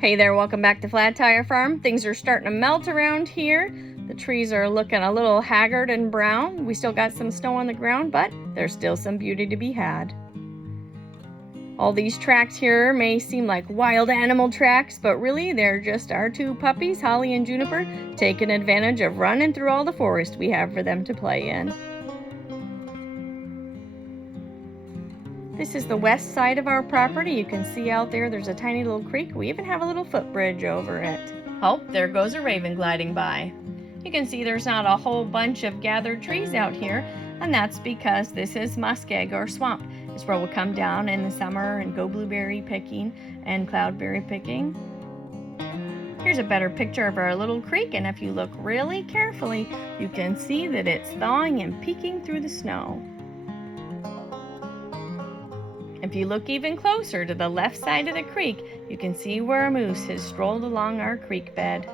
Hey there, welcome back to Flat Tire Farm. Things are starting to melt around here. The trees are looking a little haggard and brown. We still got some snow on the ground, but there's still some beauty to be had. All these tracks here may seem like wild animal tracks, but really they're just our two puppies, Holly and Juniper, taking advantage of running through all the forest we have for them to play in. This is the west side of our property. You can see out there's a tiny little creek. We even have a little footbridge over it. Oh, there goes a raven gliding by. You can see there's not a whole bunch of gathered trees out here, and that's because this is muskeg or swamp. It's where we'll come down in the summer and go blueberry picking and cloudberry picking. Here's a better picture of our little creek, and if you look really carefully, you can see that it's thawing and peeking through the snow. If you look even closer to the left side of the creek, you can see where a moose has strolled along our creek bed.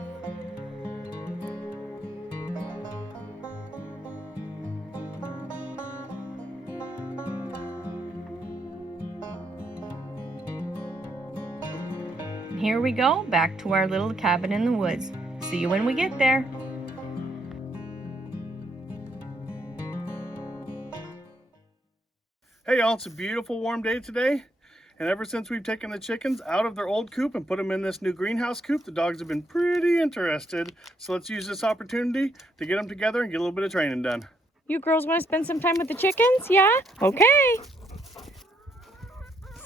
And here we go, back to our little cabin in the woods. See you when we get there. Hey y'all, it's a beautiful warm day today, and ever since we've taken the chickens out of their old coop and put them in this new greenhouse coop, the dogs have been pretty interested. So let's use this opportunity to get them together and get a little bit of training done. You girls want to spend some time with the chickens? Yeah? Okay.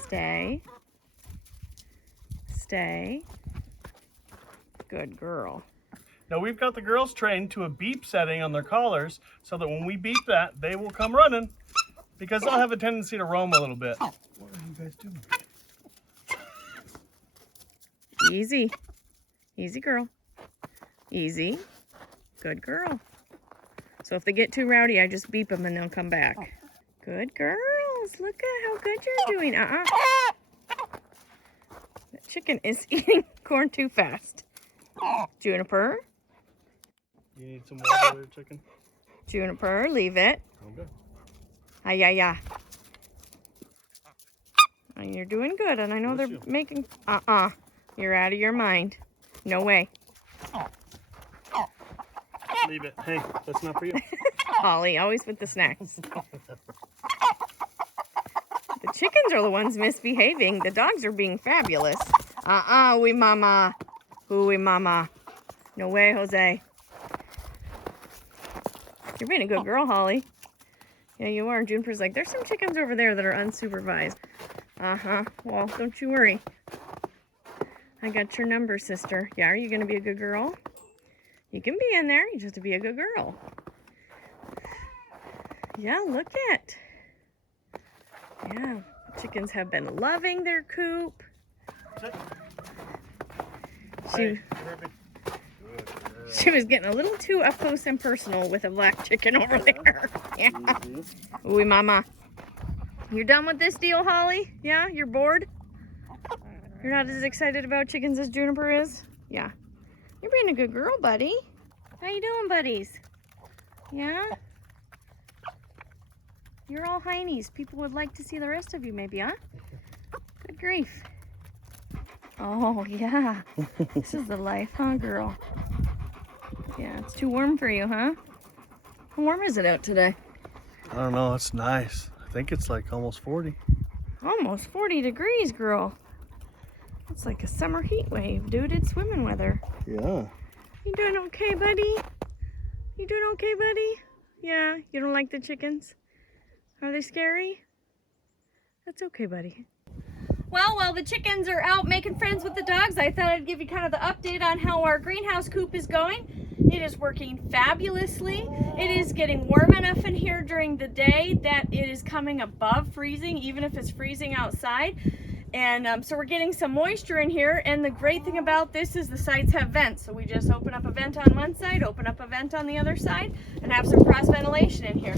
Stay. Stay. Good girl. Now we've got the girls trained to a beep setting on their collars so that when we beep that, they will come running. Because they'll have a tendency to roam a little bit. What are you guys doing? Easy. Easy, girl. Easy. Good girl. So if they get too rowdy, I just beep them and they'll come back. Good girls. Look at how good you're doing. That chicken is eating corn too fast. Juniper. You need some water there, chicken? Juniper, leave it. Okay. Yeah. And you're doing good, and I know they're making... You're out of your mind. No way. Leave it. Hey, that's not for you. Holly, always with the snacks. The chickens are the ones misbehaving. The dogs are being fabulous. Oui mama. Oui mama. No way, Jose. You're being a good girl, Holly. Yeah, you are. Juniper's like, there's some chickens over there that are unsupervised. Well, don't you worry. I got your number, sister. Yeah, are you going to be a good girl? You can be in there. You just have to be a good girl. Yeah, look at. Yeah, the chickens have been loving their coop. She was getting a little too up close and personal with a black chicken over there. Yeah. Ooh, mama. You're done with this deal, Holly? Yeah? You're bored? You're not as excited about chickens as Juniper is? Yeah. You're being a good girl, buddy. How you doing, buddies? Yeah? You're all heinies. People would like to see the rest of you, maybe, huh? Good grief. Oh, yeah. This is the life, huh, girl? Yeah, it's too warm for you, huh? How warm is it out today? I don't know, it's nice. I think it's like almost 40. Almost 40 degrees, girl. It's like a summer heat wave, dude. It's swimming weather. Yeah. You doing okay, buddy? You doing okay, buddy? Yeah, you don't like the chickens? Are they scary? That's okay, buddy. Well, while the chickens are out making friends with the dogs, I thought I'd give you kind of the update on how our greenhouse coop is going. It is working fabulously. It is getting warm enough in here during the day that it is coming above freezing, even if it's freezing outside. And so we're getting some moisture in here. And the great thing about this is the sides have vents. So we just open up a vent on one side, open up a vent on the other side, and have some cross ventilation in here.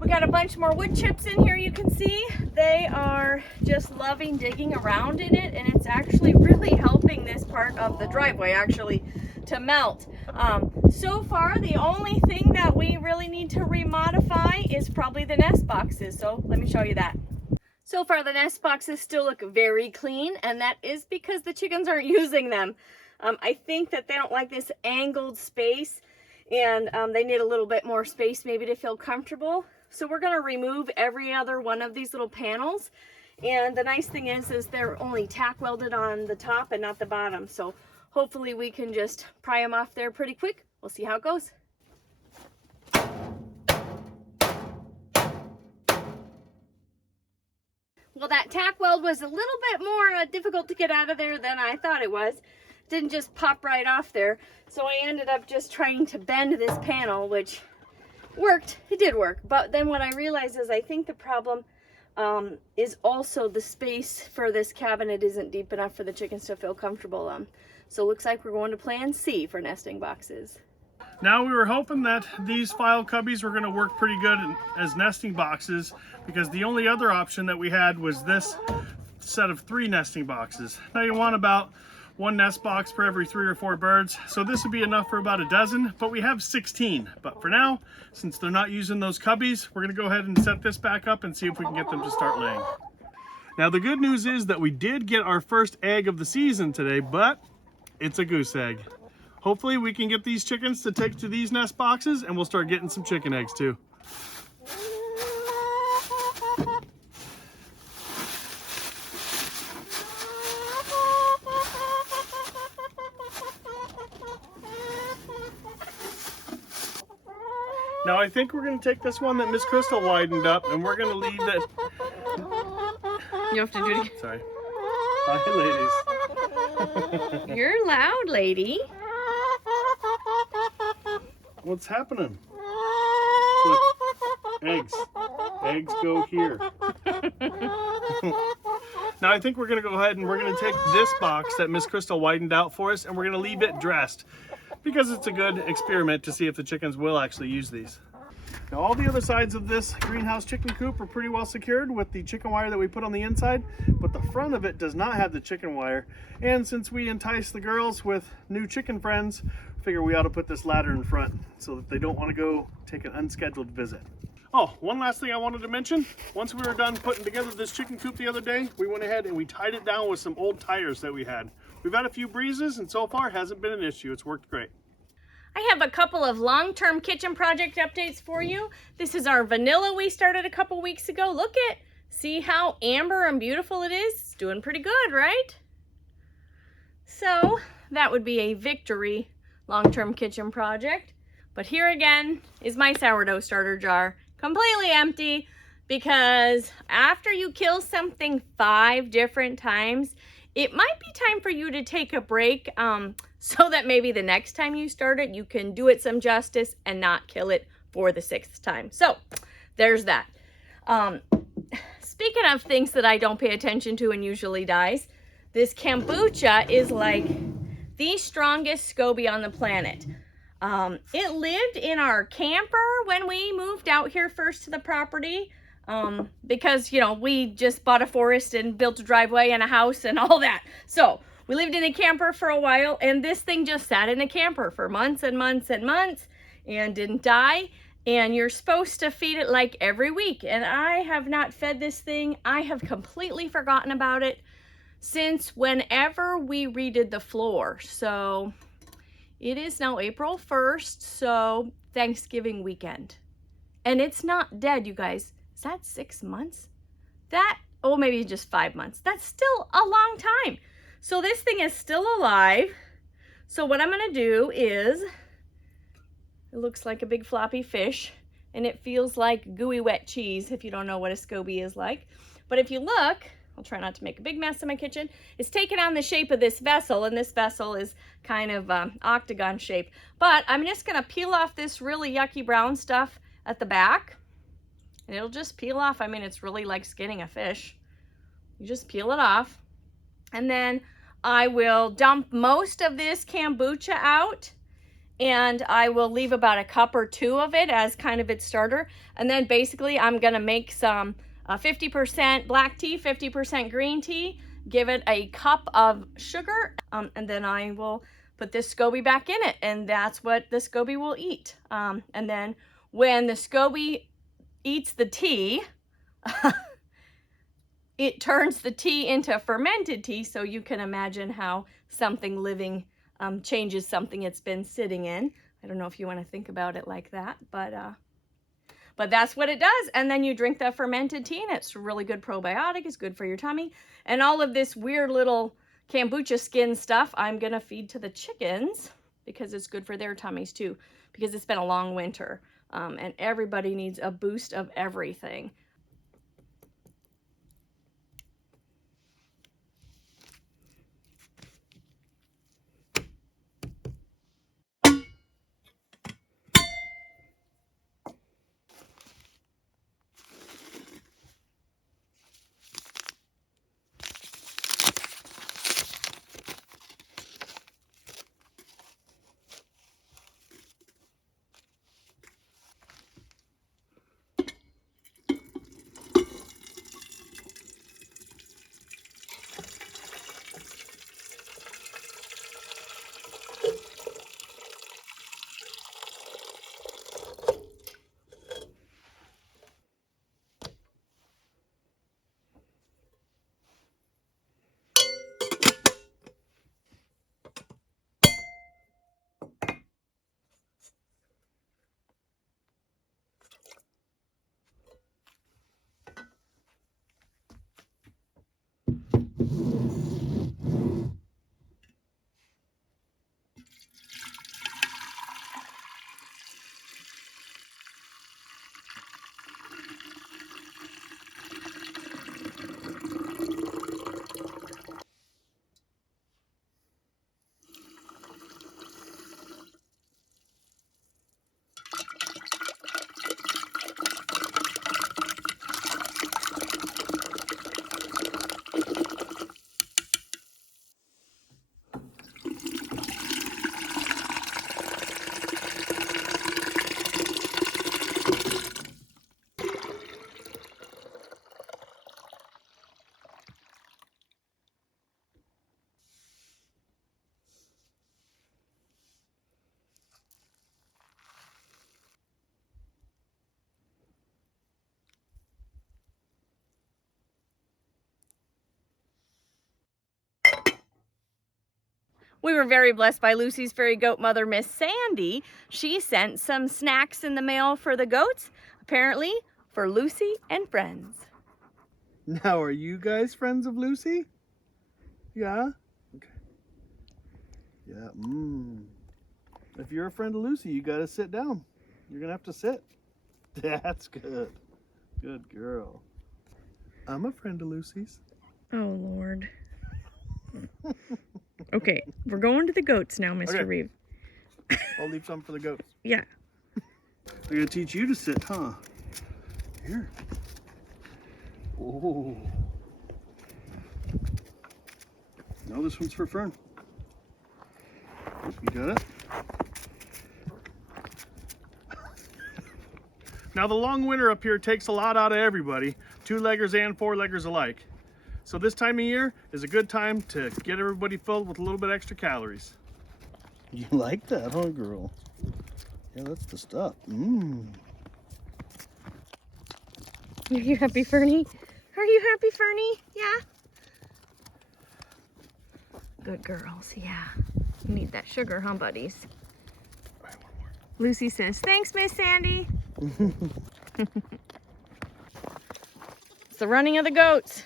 We got a bunch more wood chips in here, you can see. They are just loving digging around in it, and it's actually really helping this part of the driveway actually to melt. So far, the only thing that we really need to remodify is probably the nest boxes. So let me show you that. So far the nest boxes still look very clean, and that is because the chickens aren't using them. I think that they don't like this angled space, and they need a little bit more space maybe to feel comfortable. So we're going to remove every other one of these little panels. And the nice thing is they're only tack welded on the top and not the bottom. So hopefully we can just pry them off there pretty quick. We'll see how it goes. Well, that tack weld was a little bit more difficult to get out of there than I thought it was. Didn't just pop right off there. So I ended up just trying to bend this panel, which worked. It did work. But then what I realized is I think the problem is also the space for this cabinet isn't deep enough for the chickens to feel comfortable. So it looks like we're going to plan C for nesting boxes. Now we were hoping that these file cubbies were going to work pretty good as nesting boxes, because the only other option that we had was this set of 3 nesting boxes. Now you want about 1 nest box per every 3 or 4 birds, so this would be enough for about a dozen, but we have 16. But for now, since they're not using those cubbies, we're going to go ahead and set this back up and see if we can get them to start laying. Now the good news is that we did get our first egg of the season today, but it's a goose egg. Hopefully we can get these chickens to take to these nest boxes, and we'll start getting some chicken eggs too. Now I think we're going to take this one that Miss Crystal widened up, and we're going to leave that. You have to do it again. Sorry. Hi, ladies. You're loud, lady. What's happening? Look, eggs. Eggs go here. Now I think we're going to go ahead and we're going to take this box that Miss Crystal widened out for us, and we're going to leave it dressed, because it's a good experiment to see if the chickens will actually use these. Now all the other sides of this greenhouse chicken coop are pretty well secured with the chicken wire that we put on the inside, but the front of it does not have the chicken wire. And since we entice the girls with new chicken friends, I figure we ought to put this ladder in front so that they don't want to go take an unscheduled visit. Oh, one last thing I wanted to mention. Once we were done putting together this chicken coop the other day, we went ahead and we tied it down with some old tires that we had. We've had a few breezes, and so far it hasn't been an issue. It's worked great. I have a couple of long-term kitchen project updates for you. This is our vanilla we started a couple weeks ago. Look at, see how amber and beautiful it is? It's doing pretty good, right? So that would be a victory long-term kitchen project. But here again is my sourdough starter jar, completely empty, because after you kill something 5 different times, it might be time for you to take a break so that maybe the next time you start it, you can do it some justice and not kill it for the 6th time. So there's that. Speaking of things that I don't pay attention to and usually dies, this kombucha is like the strongest SCOBY on the planet. It lived in our camper when we moved out here first to the property. Because, you know, we just bought a forest and built a driveway and a house and all that. So we lived in a camper for a while, and this thing just sat in a camper for months and months and months and didn't die. And you're supposed to feed it like every week. And I have not fed this thing. I have completely forgotten about it since whenever we redid the floor. So it is now April 1st, so Thanksgiving weekend. And it's not dead, you guys. Is that 6 months? That, oh, maybe just 5 months. That's still a long time. So this thing is still alive. So what I'm gonna do is, it looks like a big floppy fish, and it feels like gooey wet cheese if you don't know what a SCOBY is like. But if you look, I'll try not to make a big mess in my kitchen. It's taken on the shape of this vessel, and this vessel is kind of octagon shape. But I'm just gonna peel off this really yucky brown stuff at the back. And it'll just peel off. I mean, it's really like skinning a fish. You just peel it off. And then I will dump most of this kombucha out. And I will leave about a cup or 2 of it as kind of its starter. And then basically I'm going to make some 50% black tea, 50% green tea. Give it a cup of sugar. And then I will put this SCOBY back in it. And that's what the SCOBY will eat. And then when the SCOBY eats the tea, it turns the tea into fermented tea, so you can imagine how something living changes something it's been sitting in. I don't know if you want to think about it like that, but that's what it does. And then you drink the fermented tea, and it's really good probiotic. It's good for your tummy. And all of this weird little kombucha skin stuff I'm gonna feed to the chickens because it's good for their tummies too, because it's been a long winter, and everybody needs a boost of everything. We were very blessed by Lucy's fairy goat mother, Miss Sandy. She sent some snacks in the mail for the goats, apparently for Lucy and friends. Now, are you guys friends of Lucy? Yeah? Okay. Yeah, If you're a friend of Lucy, you gotta sit down. You're gonna have to sit. That's good. Good girl. I'm a friend of Lucy's. Oh, Lord. Okay, we're going to the goats now, Mr. Okay. Reeve. I'll leave some for the goats. Yeah. They're gonna teach you to sit, huh? Here. Oh. No, this one's for Fern. You got it? Now the long winter up here takes a lot out of everybody, two-leggers and four-leggers alike. So this time of year is a good time to get everybody filled with a little bit extra calories. You like that, huh, girl? Yeah, that's the stuff. Are you happy, Fernie? Are you happy, Fernie? Yeah? Good girls, yeah. You need that sugar, huh, buddies? All right, one more. Lucy says, thanks, Miss Sandy. It's the running of the goats.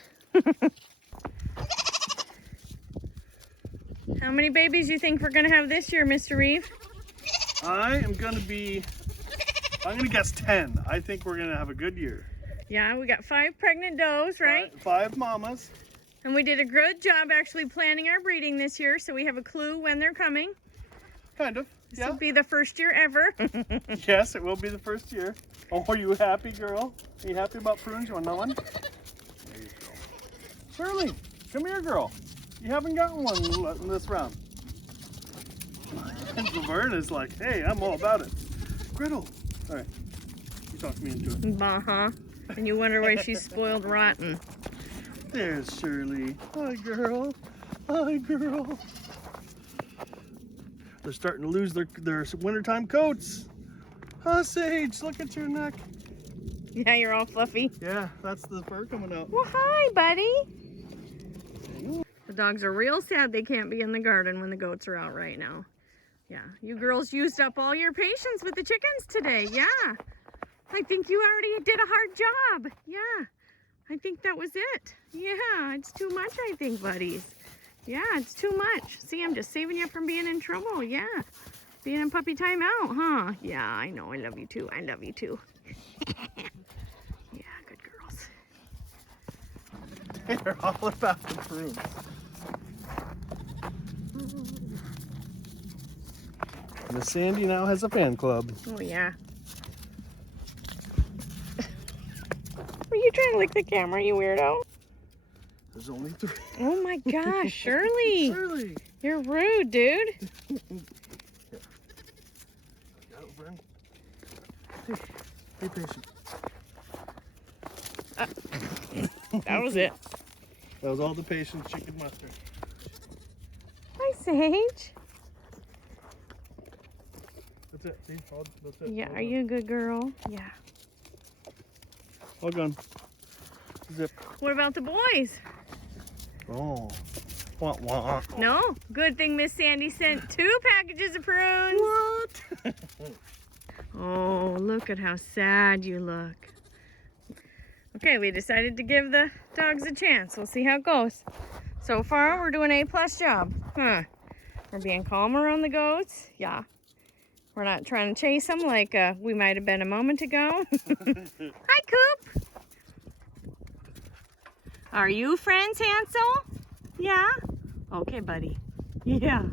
How many babies do you think we're going to have this year, Mr. Reeve? I'm gonna guess 10. I think we're gonna have a good year. Yeah, we got 5 pregnant does, right? Five mamas. And we did a good job actually planning our breeding this year, so we have a clue when they're coming. Kind of. This will be the first year ever. Yes, it will be the first year. Oh, are you happy, girl? Are you happy about prunes? You want another one? There you go. Shirley, come here, girl. You haven't gotten one in this round. And Laverne is like, hey, I'm all about it. Griddle. All right. You talked me into it. Uh-huh. And you wonder why she's spoiled rotten. There's Shirley. Hi, girl. Hi, girl. They're starting to lose their wintertime coats. Huh, Sage? Look at your neck. Yeah, you're all fluffy. Yeah, that's the fur coming out. Well, hi, buddy. The dogs are real sad they can't be in the garden when the goats are out right now. Yeah, you girls used up all your patience with the chickens today. Yeah, I think you already did a hard job. Yeah, I think that was it. Yeah, it's too much, I think, buddies. Yeah, it's too much. See, I'm just saving you from being in trouble. Yeah, being in puppy time out, huh? Yeah, I know. I love you too. I love you too. Yeah, good girls. They're all about the prunes. Miss Sandy now has a fan club. Oh, yeah. Were you trying to lick the camera, you weirdo? There's only 3. Oh my gosh, Shirley. Shirley. You're rude, dude. Be patient. That was it. That was all the patience she could muster. Hi, Sage. That's it. See? That's it. Yeah, All are done. you a good girl? Yeah. All gone. Zip. What about the boys? Oh. Wah, wah. No? Good thing Miss Sandy sent 2 packages of prunes. What? Oh, look at how sad you look. Okay, we decided to give the dogs a chance. We'll see how it goes. So far, we're doing an A+ job. Huh. We're being calmer on the goats. Yeah. We're not trying to chase them like we might have been a moment ago. Hi, Coop. Are you friends, Hansel? Yeah? Okay, buddy. Yeah.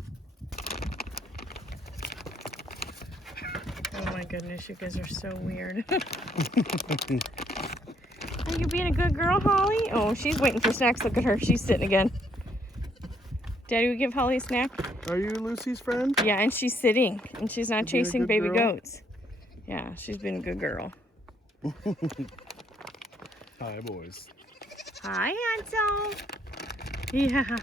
Oh my goodness, you guys are so weird. Are you being a good girl, Holly? Oh, she's waiting for snacks. Look at her. She's sitting again. Daddy, we give Holly a snack? Are you Lucy's friend? Yeah, and she's sitting. And she's not Being a chasing good baby girl? goats. Yeah, she's been a good girl. Hi, boys. Hi, Hansel. Yeah.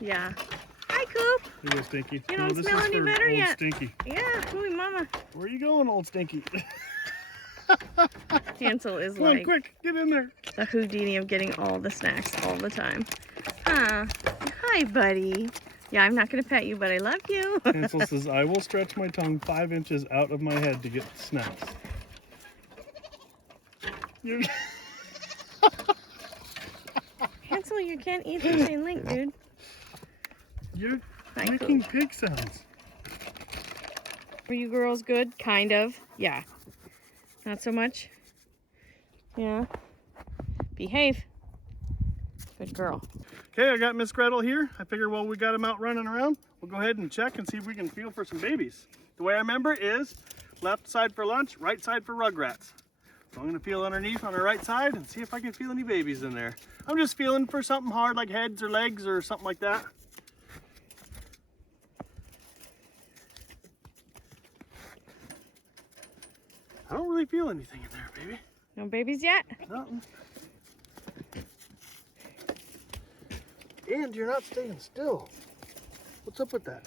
Yeah. Hi, Coop. You go, Stinky. You don't this smell is any for better old yet. Stinky. Yeah, ooh, mama. Where are you going, old Stinky? Hansel is Come on, like quick, get in there. the Houdini of getting all the snacks all the time. Huh. Hi, buddy. Yeah, I'm not going to pet you, but I love you. Hansel says, I will stretch my tongue 5 inches out of my head to get snacks. You're... Hansel, you can't eat the chain link, dude. You're Hi, making Coop. pig sounds. Are you girls good? Kind of. Yeah. Not so much? Yeah. Behave. Good girl. Okay, I got Miss Gretel here. I figure while we got him out running around, we'll go ahead and check and see if we can feel for some babies. The way I remember is left side for lunch, right side for rugrats. So I'm gonna feel underneath on the right side and see if I can feel any babies in there. I'm just feeling for something hard like heads or legs or something like that. I don't really feel anything in there, baby. No babies yet? Nothing. And you're not staying still. What's up with that?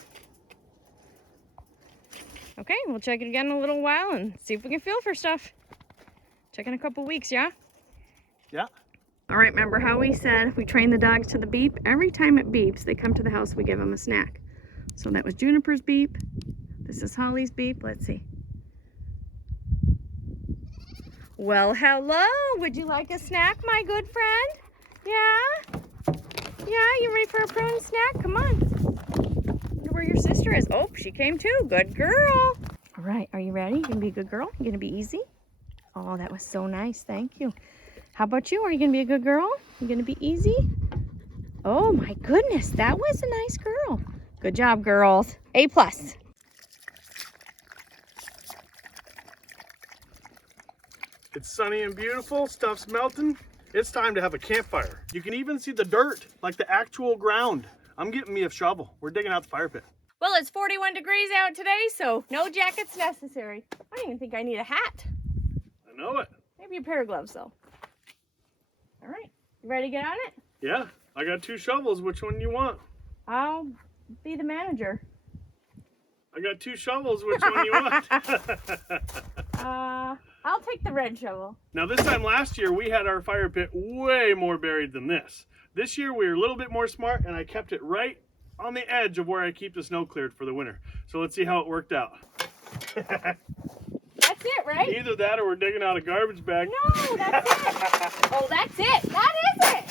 Okay, we'll check it again in a little while and see if we can feel for stuff. Check in a couple weeks, yeah? Yeah. All right, remember how we said we train the dogs to the beep? Every time it beeps, they come to the house, we give them a snack. So that was Juniper's beep. This is Holly's beep. Let's see. Well, hello. Would you like a snack, my good friend? Yeah? Yeah, you ready for a prune snack? Come on. Wonder where your sister is. Oh, she came too. Good girl. All right, are you ready? You gonna be a good girl? You gonna be easy? Oh, that was so nice. Thank you. How about you? Are you gonna be a good girl? You gonna be easy? Oh my goodness, that was a nice girl. Good job, girls. A+. It's sunny and beautiful, stuff's melting. It's time to have a campfire. You can even see the dirt, like the actual ground. I'm getting me a shovel. We're digging out the fire pit. Well, it's 41 degrees out today, so no jackets necessary. I don't even think I need a hat. I know it. Maybe a pair of gloves, though. All right, you ready to get on it? Yeah, I got 2 shovels. Which one do you want? I'll be the manager. I got 2 shovels. Which one you want? I'll take the red shovel. Now this time last year, we had our fire pit way more buried than this. This year, we were a little bit more smart, and I kept it right on the edge of where I keep the snow cleared for the winter. So let's see how it worked out. That's it, right? Either that or we're digging out a garbage bag. No, that's it. Oh, that's it. That is it.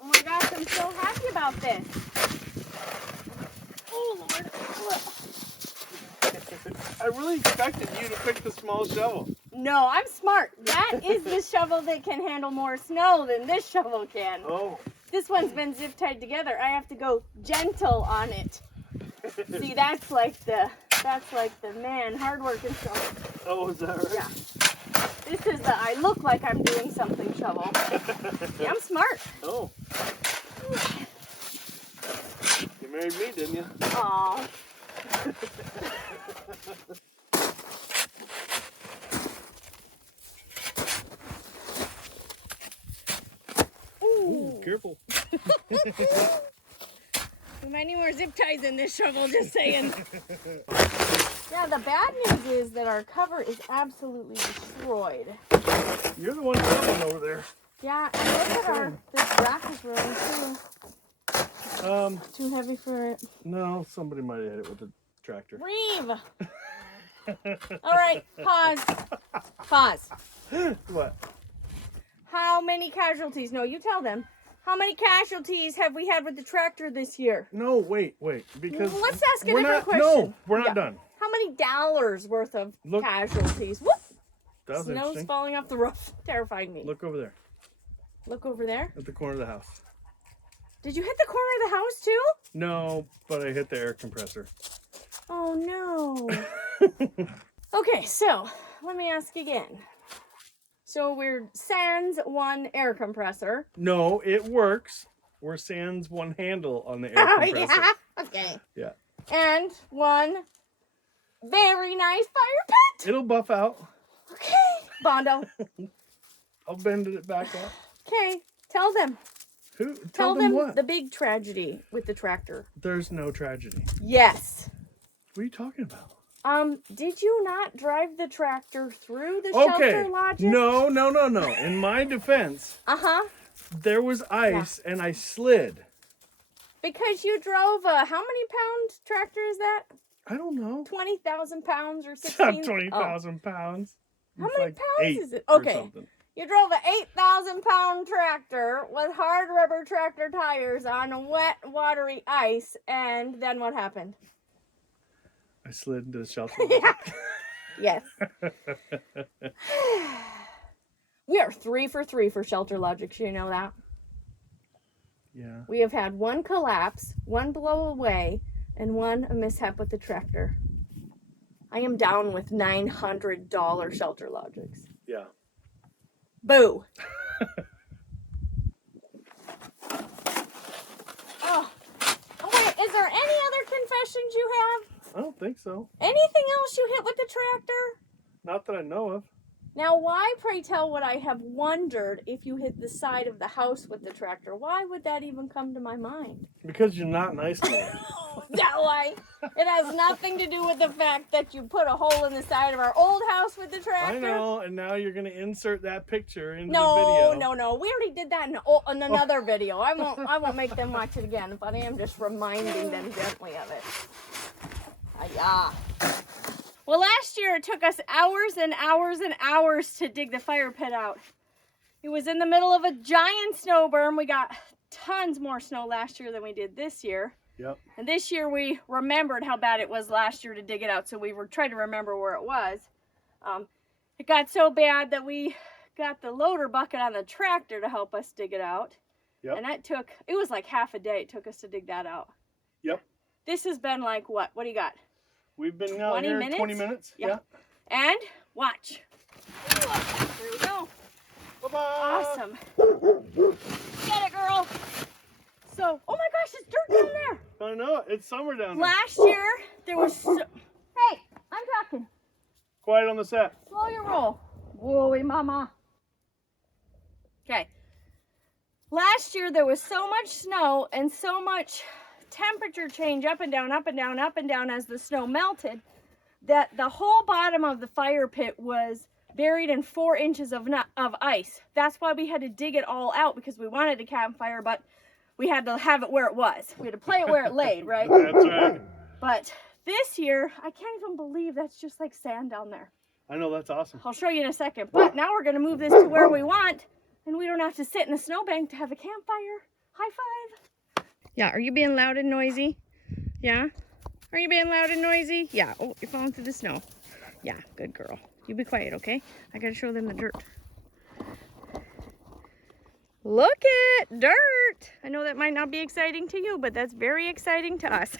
Oh my gosh, I'm so happy about this. Oh, Lord. I really expected you to pick the small shovel. No, I'm smart. That is the shovel that can handle more snow than this shovel can. Oh. This one's been zip tied together. I have to go gentle on it. See, that's like the man hard working shovel. Oh, is that right? Yeah. This is the I look like I'm doing something shovel. Yeah, I'm smart. Oh. You married me, didn't you? Aw. Ooh, careful. We might need more zip ties in this shovel, just saying. Yeah, the bad news is that our cover is absolutely destroyed. You're the one shoveling over there. Yeah, and look at this rack is rolling too. Too heavy for it. No, somebody might have hit it with a tractor. Reeve! All right, pause. Pause. What? How many casualties? No, you tell them. How many casualties have we had with the tractor this year? No, wait. Because well, let's ask a different question. No, we're not done. How many dollars worth of casualties? Whoop! That was Snow's interesting. falling off the roof. Terrifying me. Look over there. Look over there. At the corner of the house. Did you hit the corner of the house too? No, but I hit the air compressor. Oh no. Okay, so let me ask again. So we're sans one air compressor. No, it works. We're sans one handle on the air compressor. Yeah. Okay. Yeah. And one very nice fire pit. It'll buff out. Okay. Bondo. I'll bend it back up. Okay. Tell them. Who? Tell them what? the big tragedy with the tractor. There's no tragedy. Yes. What are you talking about? Did you not drive the tractor through the shelter logic? No. In my defense, there was ice and I slid. Because you drove a, how many pound tractor is that? I don't know. 20,000 pounds or It's 16? not 20,000 pounds. How It's many like pounds 8 is it? or Okay. something. You drove an 8,000 pound tractor with hard rubber tractor tires on wet, watery ice, and then what happened? I slid into the shelter. Yes. We are 3 for 3 for shelter logic. You know that? Yeah. We have had one collapse, one blow away, and one a mishap with the tractor. I am down with $900 shelter logics. Yeah. Boo. Oh. Wait, is there any other confessions you have? I don't think so. Anything else you hit with the tractor? Not that I know of. Now, why, pray tell, would I have wondered if you hit the side of the house with the tractor? Why would that even come to my mind? Because you're not nice to me. Is that why? It has nothing to do with the fact that you put a hole in the side of our old house with the tractor. I know, and now you're going to insert that picture into the video. No. We already did that in another video. I won't make them watch it again, but I am just reminding them gently of it. Yeah. Well, last year it took us hours and hours and hours to dig the fire pit out. It was in the middle of a giant snow berm. We got tons more snow last year than we did this year. Yep. And this year we remembered how bad it was last year to dig it out, so we were trying to remember where it was. It got so bad that we got the loader bucket on the tractor to help us dig it out. Yep. And it was like half a day it took us to dig that out. Yep. This has been like what? What do you got? We've been out here 20 minutes. Yeah. And watch. Here we go. Bye-bye. Awesome. Get it, girl. So, oh my gosh, it's dirt down there. I know, it's summer down there. Last year, there was Hey, I'm talking. Quiet on the set. Slow your roll. Whoa, mama. Okay. Last year, there was so much snow and so much temperature change up and down, up and down, up and down as the snow melted, that the whole bottom of the fire pit was buried in 4 inches of ice. That's why we had to dig it all out, because we wanted a campfire, but we had to have it where it was. We had to play it where it laid, right? That's right. But this year, I can't even believe that's just like sand down there. I know, that's awesome. I'll show you in a second. But now we're going to move this to where we want, and we don't have to sit in a snowbank to have a campfire. High five. Yeah, are you being loud and noisy? Yeah? Are you being loud and noisy? Yeah. Oh, you're falling through the snow. Yeah, good girl. You be quiet, okay? I got to show them the dirt. Look at dirt. I know that might not be exciting to you, but that's very exciting to us.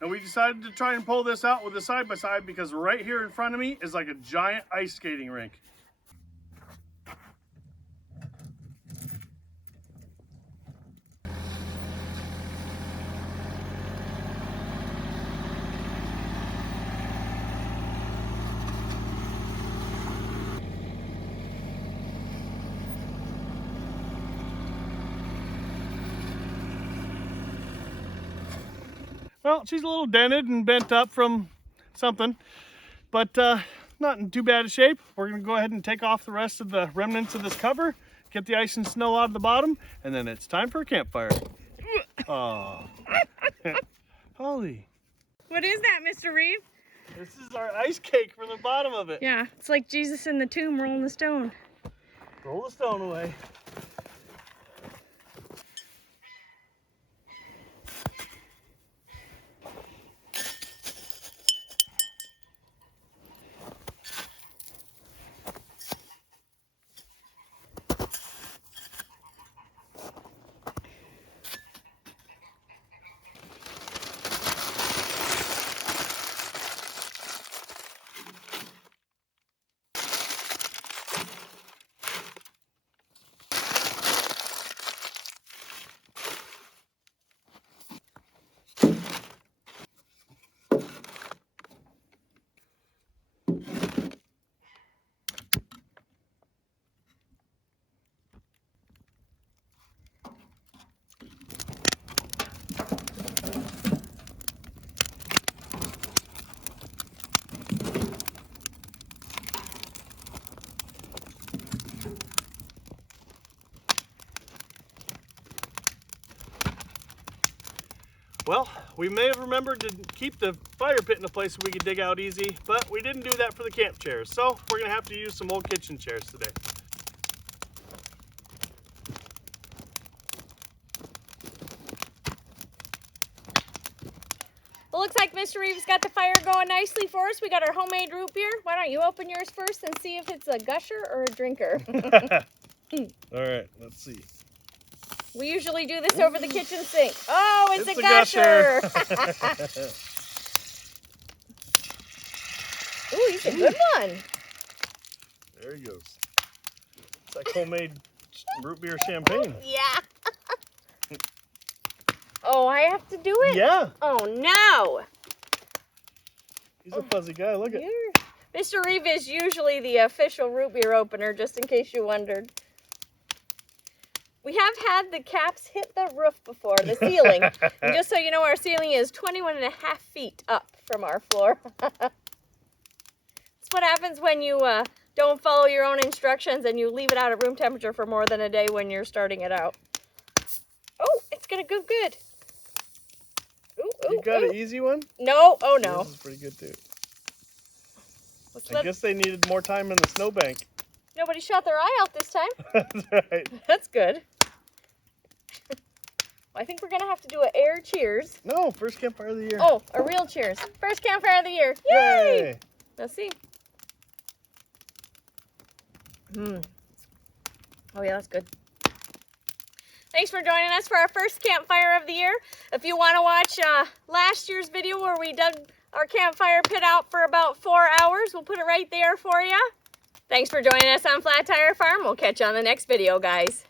And we decided to try and pull this out with a side-by-side because right here in front of me is like a giant ice skating rink. Well, she's a little dented and bent up from something, but not in too bad a shape. We're going to go ahead and take off the rest of the remnants of this cover, get the ice and snow out of the bottom, and then it's time for a campfire. Oh, Holly. What is that, Mr. Reeve? This is our ice cake from the bottom of it. Yeah, it's like Jesus in the tomb rolling the stone. Roll the stone away. Well, we may have remembered to keep the fire pit in a place we could dig out easy, but we didn't do that for the camp chairs, so we're going to have to use some old kitchen chairs today. Well, looks like Mr. Reeves got the fire going nicely for us. We got our homemade root beer. Why don't you open yours first and see if it's a gusher or a drinker? All right, let's see. We usually do this over the kitchen sink. Oh, it's a gusher. Ooh, he's a good one. There he goes. It's like homemade root beer champagne. Yeah. Oh, I have to do it? Yeah. Oh, no. He's a fuzzy guy. Look at it. Mr. Reeve is usually the official root beer opener, just in case you wondered. We have had the caps hit the roof before, the ceiling. And just so you know, our ceiling is 21.5 feet up from our floor. That's what happens when you don't follow your own instructions and you leave it out at room temperature for more than a day when you're starting it out. Oh, it's gonna go good. Ooh, ooh, You got ooh. an easy one? No, oh no. This is pretty good too. I guess they needed more time in the snowbank. Nobody shot their eye out this time. That's right. That's good. I think we're going to have to do an air cheers. No, first campfire of the year. Oh, a real cheers. First campfire of the year. Yay! Yay! Let's see. Oh yeah, that's good. Thanks for joining us for our first campfire of the year. If you want to watch last year's video where we dug our campfire pit out for about 4 hours, we'll put it right there for you. Thanks for joining us on Flat Tire Farm. We'll catch you on the next video, guys.